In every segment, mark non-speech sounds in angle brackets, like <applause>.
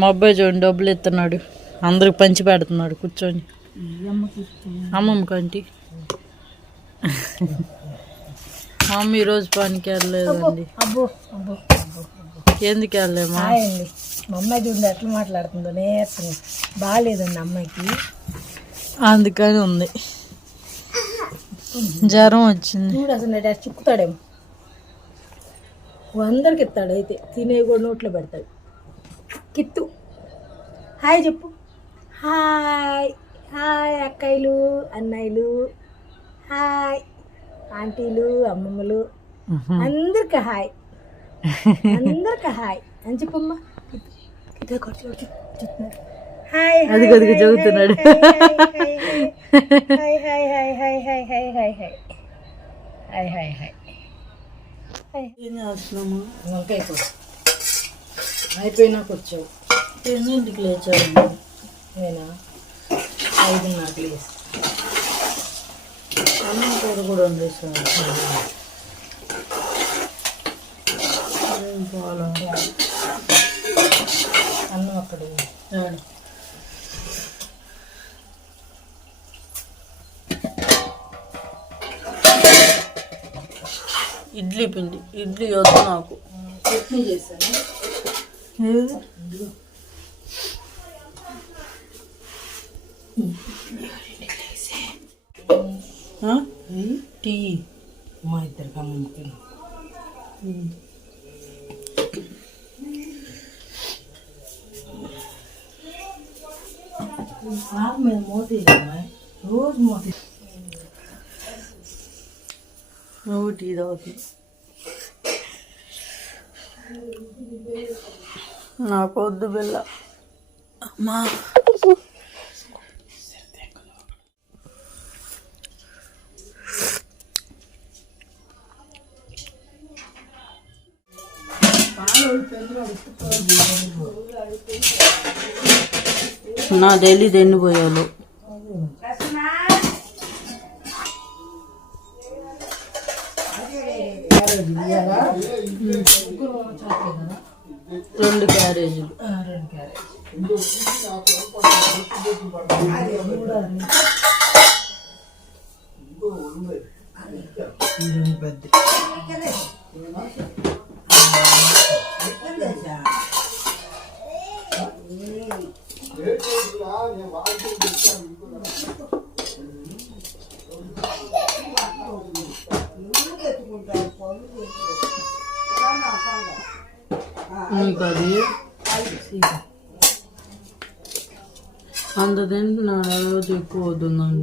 మా అబ్బాయి చూడండి డబ్బులు ఇస్తున్నాడు అందరికి పంచి పెడుతున్నాడు కూర్చొని. అమ్మమ్మ కంటి. మా అమ్మ ఈరోజు పనికి వెళ్ళలేదండి. ఎందుకు వెళ్ళలేమా? అండి మా అమ్మాయి చూడండి ఎట్లా మాట్లాడుతుందో నేర్చుకుని బాగాలేదండి అమ్మాయికి. అందుకని ఉంది. జ్వరం వచ్చింది. చూడు అసలు చిక్కుతాడేమో. అందరికి ఇస్తాడు అయితే తినే కూడా నోట్లో పెడతాడు. కిత్తు హాయ్ చెప్పు హాయ్ హాయ్ అక్కయ్యలు అన్నయ్యలు హాయ్ ఆంటీలు అమ్మమ్మలు అందరికి హాయ్ అందరికి హాయ్ అని చెప్పమ్మా. హాయ్ అది కొద్దిగా చదువుతున్నాడు hi hi hi hi hi hi hi hi hi hi hi ఏం చేస్తున్నాము వంకాయ కూర అయిపోయినాక వచ్చావు ఎన్నింటికి లేచారు నేనా? ఐదున్నరకు లేసి అన్నం కూర కూడా వండేసాను? అన్నం అక్కడ. ఇడ్లీ పిండి. ఇడ్లీ వద్దు నాకు. చట్నీ చేశాను? food. Oh, dear, dear. నాకు వద్దు బిల్ల అమ్మా నా డైలీ దెన్ని పోయాలో ముగ్గురు రెండు క్యారేజీలు రెండు క్యారెట్ పెద్ద నీకు అంత తింటున్నాడు రోజు ఎక్కువ వద్దున్నాను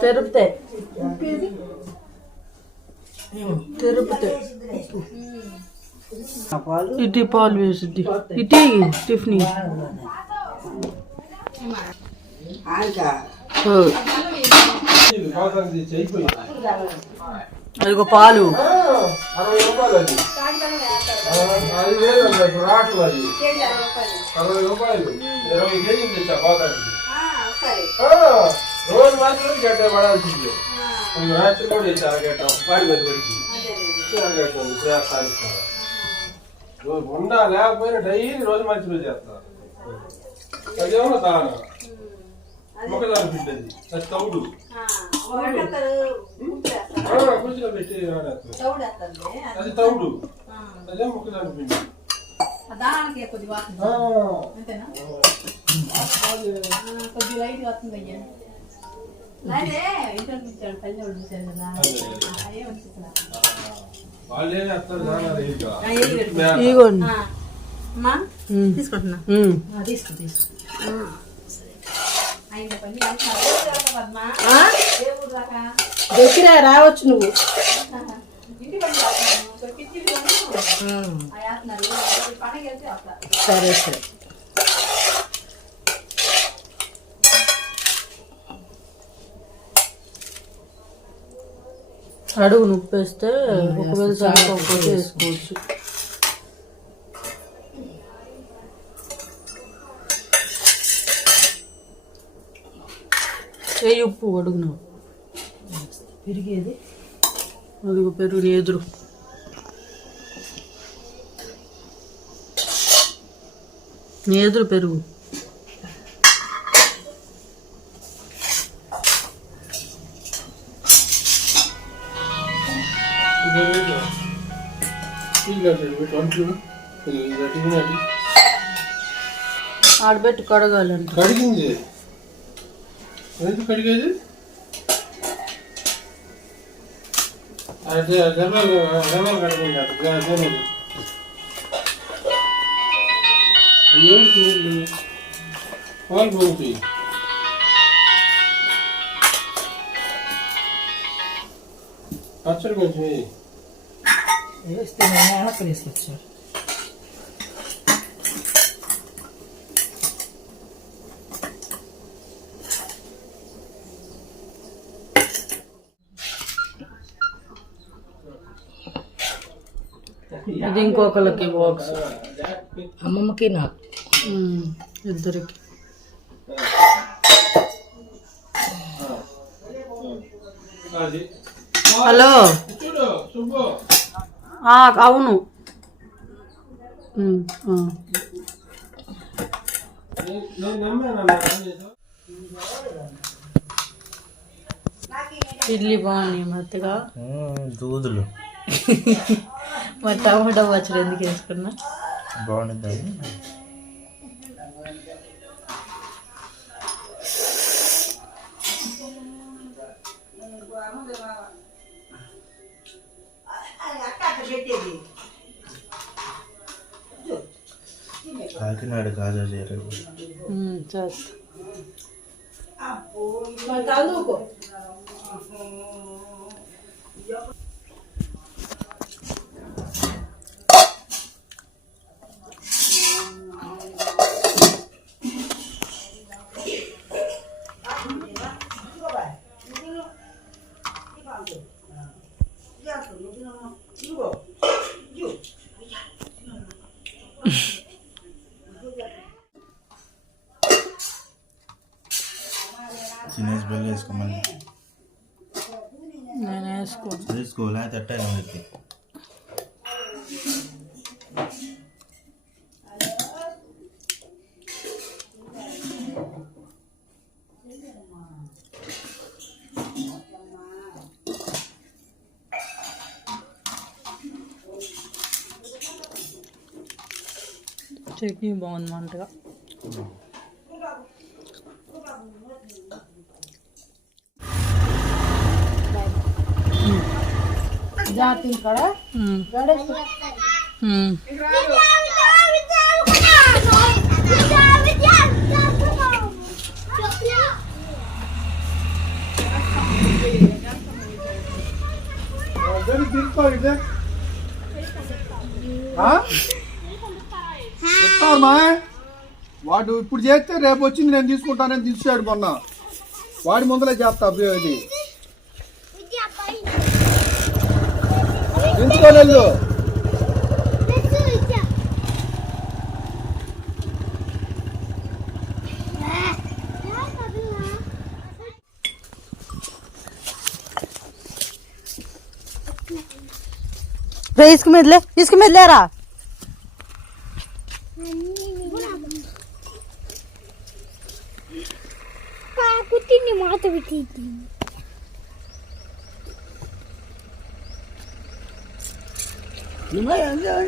తిరుపతి. తిరుపతి. ఇటీ పాలు వేసిద్ది. ఇటీ టిఫిన్. అదిగో పాలు. ఇరవై రూపాయలు ఇరవై కేజీలు తెచ్చా పాతానికి రోజు మాత్రం గడ్డ పడాల్సిందే. రాత్రి కూడా ఇచ్చి అరగట్ట పాడి పది వరకు అరగట్ట ఇప్పుడు వేస్తాను రోజు ఉండా లేకపోయినా డైలీ రోజు మంచి రోజు చేస్తారు అదేమో తాను. మొక్కదాని బిడ్డది అది తౌడు కూర్చులో పెట్టి అది తౌడు అదే మొక్కదాని పిండి. దానికి కొద్ది వాసన. ఆ. అంతేనా? కొద్ది లైట్ వస్తుంది అయ్యా. తీసుకుంటున్నా. తీసుకో తీసుకో. దగ్గర రావచ్చు నువ్వు. ఇంటి పని అడుగు నొప్పేస్తే ఒకవేళ సరిపోకపోతే వేసుకోవచ్చు. ఏ ఉప్పు అడుగు నువ్వు పెరిగేది? అదిగో పెరుగు ఎదురు. ఎదురు పెరుగు. ఆడబెట్టి కడగాలంట కడిగింది ఎందుకు కడిగేది అదే జనాలు జనాలు కడుకుంటారు జనాలు ఏంటి నీళ్ళు పాలు పోతాయి పచ్చడి కొంచెం వేయి. వేస్తే వెనక్కి తీసుకొచ్చారు ఇది ఇంకొకరికి బాక్స్ అమ్మమ్మకి నాకు ఇద్దరికి అది హలో చూడు సుబ్బు ఆ, అవును. ఇడ్లీ బాగున్నాయి మెత్తగా. దూదులు. <laughs> మరి టమాటా పచ్చడి ఎందుకు వేసుకున్నా? బాగుంటుంది కాకినాడ కాజా చేస్తా. లేకపోతే అట్టే ఉంది చట్నీ బాగుంది మంటగా జాతి కూడా వాడు ఇప్పుడు చేస్తే రేపు వచ్చింది నేను తీసుకుంటానని తీసాడు మొన్న. వాడి ముందలే చేస్తా అబ్బే ఇది తీసుకోలేదు రే ఇసుక మీదలే ఇసుక 你们有没有